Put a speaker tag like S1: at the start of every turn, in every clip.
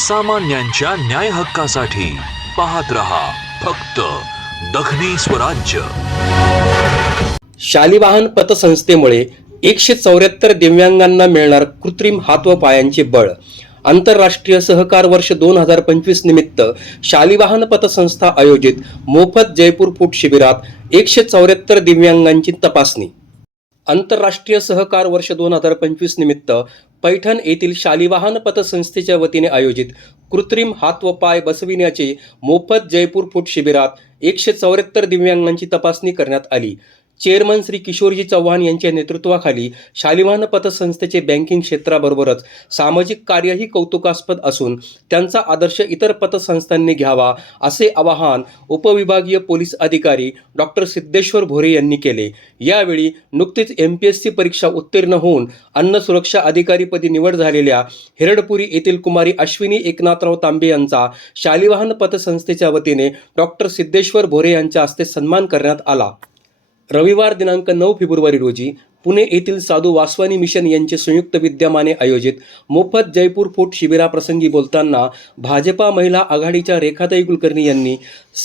S1: सामान्यांच्या न्याय हक्कासाठी पाहत रहा फक्त दखनी स्वराज्य.
S2: शालिवाहन पतसंस्थेमुळे एकशे चौऱ्याहत्तर दिव्यांगांना मिळणार कृत्रिम हात व पायांचे बळ. आंतरराष्ट्रीय सहकार वर्ष दोन हजार पंचवीस निमित्त शालिवाहन पतसंस्था आयोजित मोफत जयपूर फूट शिबिरात एकशे चौऱ्याहत्तर दिव्यांगांची तपासणी. आंतरराष्ट्रीय सहकार वर्ष दोन हजार पंचवीस निमित्त पैठण येथील शालिवाहन पतसंस्थेच्या वतीने आयोजित कृत्रिम हात व पाय बसविण्याचे मोफत जयपूर फूट शिबिरात एकशे चौऱ्याहत्तर दिव्यांगांची तपासणी करण्यात आली. चेअरमन श्री किशोरजी चव्हाण यांच्या नेतृत्वाखाली शालिवाहन पतसंस्थेचे बँकिंग क्षेत्राबरोबरच सामाजिक कार्यही कौतुकास्पद असून त्यांचा आदर्श इतर पतसंस्थांनी घ्यावा असे आवाहन उपविभागीय पोलीस अधिकारी डॉक्टर सिद्धेश्वर भोरे यांनी केले. यावेळी नुकतीच एम पी एस सी परीक्षा उत्तीर्ण होऊन अन्न सुरक्षा अधिकारीपदी निवड झालेल्या हिरडपुरी येथील कुमारी अश्विनी एकनाथराव तांबे यांचा शालिवाहन पतसंस्थेच्या वतीने डॉक्टर सिद्धेश्वर भोरे यांच्या हस्ते सन्मान करण्यात आला. रविवार दिनांक नऊ फेब्रुवारी रोजी पुणे येथील साधू वासवानी मिशन यांचे संयुक्त विद्यमाने आयोजित मोफत जयपूर फूट शिबिराप्रसंगी बोलताना भाजपा महिला आघाडीच्या रेखाताई कुलकर्णी यांनी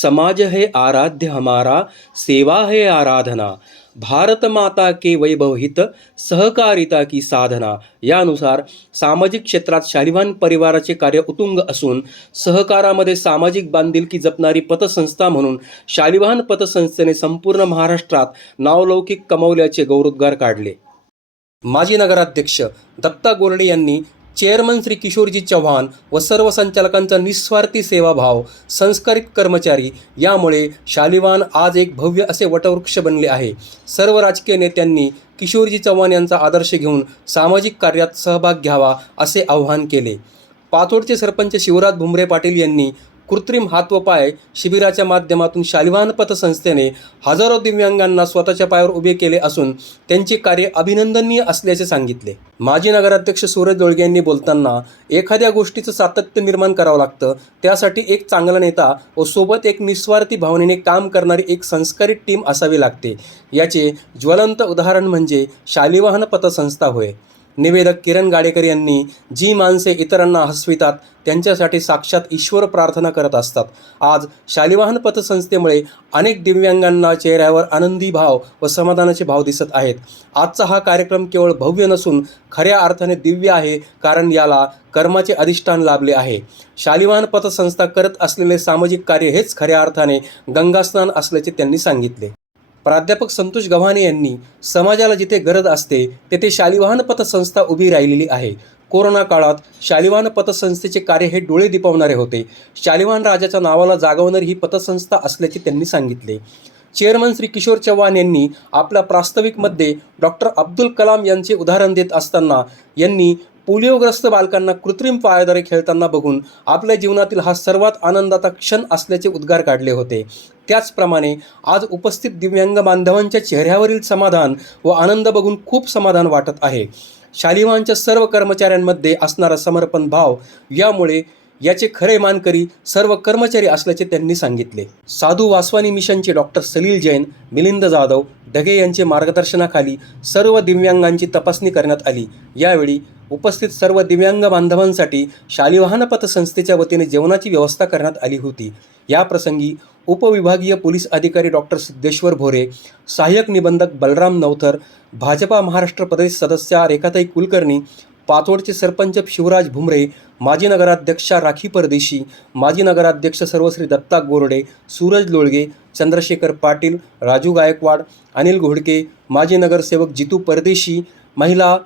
S2: समाज है आराध्य हमारा सेवा है आराधना. भारत माता के वैभव हित सहकारिता की साधना. यानुसार सामाजिक क्षेत्रात शालिवान परिवाराचे कार्य उत्तुंग असून सहकारामध्ये सामाजिक बांधिलकी जपणारी पतसंस्था म्हणून शालिवाहन पतसंस्थेने संपूर्ण महाराष्ट्रात नावलौकिक कमवल्याचे गौरवोद्गार काढले. माजी नगराध्यक्ष दत्ता गोरडे यांनी चेअरमन श्री किशोरजी चव्हाण व सर्व संचालकांचा निस्वार्थी सेवाभाव संस्कारित कर्मचारी यामुळे शालिवान आज एक भव्य असे वटवृक्ष बनले आहे. सर्व राजकीय नेत्यांनी किशोरजी चव्हाण यांचा आदर्श घेऊन सामाजिक कार्यात सहभाग घ्यावा असे आवाहन केले. पाथोडचे सरपंच शिवराज भुमरे पाटील यांनी कृत्रिम हात व पाय शिबिराच्या माध्यमातून शालिवाहन पतसंस्थेने हजारो दिव्यांगांना स्वतःच्या पायावर उभे केले असून त्यांचे कार्य अभिनंदनीय असल्याचे सांगितले. माजी नगराध्यक्ष सूरज दोळगे यांनी बोलताना एखाद्या गोष्टीचं सातत्य निर्माण करावं लागतं त्यासाठी एक चांगला नेता व सोबत एक निस्वार्थी भावनेने काम करणारी एक संस्कारित टीम असावी लागते. याचे ज्वलंत उदाहरण म्हणजे शालिवाहन पतसंस्था होय. निवेदक किरण गाडेकर यांनी जी माणसे इतरांना हसवितात त्यांच्यासाठी साक्षात ईश्वर प्रार्थना करत असतात. आज शालिवाहन पथसंस्थेमुळे अनेक दिव्यांगांना चेहऱ्यावर आनंदी भाव व समाधानाचे भाव दिसत आहेत. आजचा हा कार्यक्रम केवळ भव्य नसून खऱ्या अर्थाने दिव्य आहे कारण याला कर्माचे अधिष्ठान लाभले आहे. शालिवाहन पथसंस्था करत असलेले सामाजिक कार्य हेच खऱ्या अर्थाने गंगास्नान असल्याचे त्यांनी सांगितले. प्राध्यापक संतोष गव्हाणे यांनी समाजाला जिथे गरज असते तेथे शालिवाहन पतसंस्था उभी राहिलेली आहे. कोरोना काळात शालिवाहन पतसंस्थेचे कार्य हे डोळे दिपवणारे होते. शालिवाहन राजाच्या नावाला जागवणारी ही पतसंस्था असल्याचे त्यांनी सांगितले. चेअरमन श्री किशोर चव्हाण यांनी आपल्या प्रास्ताविकमध्ये डॉक्टर अब्दुल कलाम यांचे उदाहरण देत असताना यांनी पोलिओग्रस्त बालकांना कृत्रिम पायाद्वारे खेळताना बघून आपल्या जीवनातील हा सर्वात आनंदाचा क्षण असल्याचे उद्गार काढले होते. त्याचप्रमाणे आज उपस्थित दिव्यांग बांधवांच्या चेहऱ्यावरील समाधान व आनंद बघून खूप समाधान वाटत आहे. शालिवांच्या सर्व कर्मचाऱ्यांमध्ये असणारा समर्पण भाव यामुळे याचे खरे मानकरी सर्व कर्मचारी असल्याचे त्यांनी सांगितले. साधू वासवानी मिशनचे डॉक्टर सलील जैन मिलिंद जाधव ढगे यांचे मार्गदर्शनाखाली सर्व दिव्यांगांची तपासणी करण्यात आली. यावेळी उपस्थित सर्व दिव्यांग बांधवांसाठी शालिवाहन पतसंस्थेच्या वतीने जेवणाची व्यवस्था करण्यात आली होती. याप्रसंगी उपविभागीय पोलीस अधिकारी डॉक्टर सिद्धेश्वर भोरे सहाय्यक निबंधक बलराम नवथर भाजपा महाराष्ट्र प्रदेश सदस्या रेखाताई कुलकर्णी पाचोडचे सरपंच शिवराज भुमरे माजी नगराध्यक्षा राखी परदेशी माजी नगराध्यक्ष सर्वश्री दत्ता गोरडे सूरज लोळगे चंद्रशेखर पाटील राजू गायकवाड अनिल घोडके माजी नगरसेवक जितू परदेशी महिला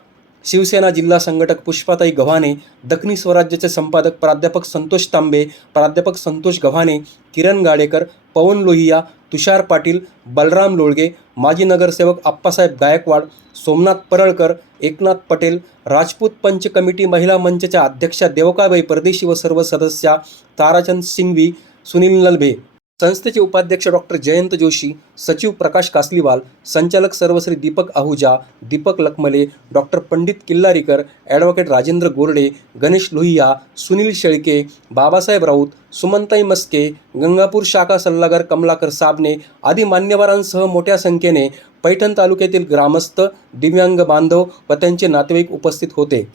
S2: शिवसेना जिल्हा संघटक पुष्पाताई गव्हाणे दखनी स्वराज्याचे संपादक प्राध्यापक संतोष तांबे प्राध्यापक संतोष गव्हाणे किरण गाडेकर पवन लोहिया तुषार पाटील बलराम लोळगे माजी नगरसेवक आप्पासाहेब गायकवाड सोमनाथ परळकर एकनाथ पटेल राजपूत पंच कमिटी महिला मंचच्या अध्यक्षा देवकाबाई परदेशी व सर्व सदस्या ताराचंद सिंघवी सुनील नलभे. संस्थेचे उपाध्यक्ष डॉक्टर जयंत जोशी सचिव प्रकाश कासलीवाल संचालक सर्वश्री दीपक आहुजा दीपक लखमले डॉक्टर पंडित किल्लारीकर ॲडव्होकेट राजेंद्र गोरडे गणेश लोहिया सुनील शेळके बाबासाहेब राऊत सुमंताई मस्के गंगापूर शाखा सल्लागार कमलाकर साबणे आदी मान्यवरांसह मोठ्या संख्येने पैठण तालुक्यातील ग्रामस्थ दिव्यांग बांधव व त्यांचे नातेवाईक उपस्थित होते.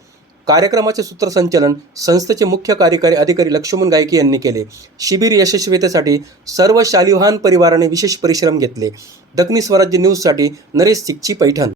S2: कार्यक्रमाचे सूत्रसंचलन संस्थेचे मुख्य कार्यकारी अधिकारी लक्ष्मण गायके यांनी केले. शिबिर यशस्वीतेसाठी सर्व शालिवाहन परिवाराने विशेष परिश्रम घेतले. दखनी स्वराज्य न्यूजसाठी नरेश सिकची पैठण.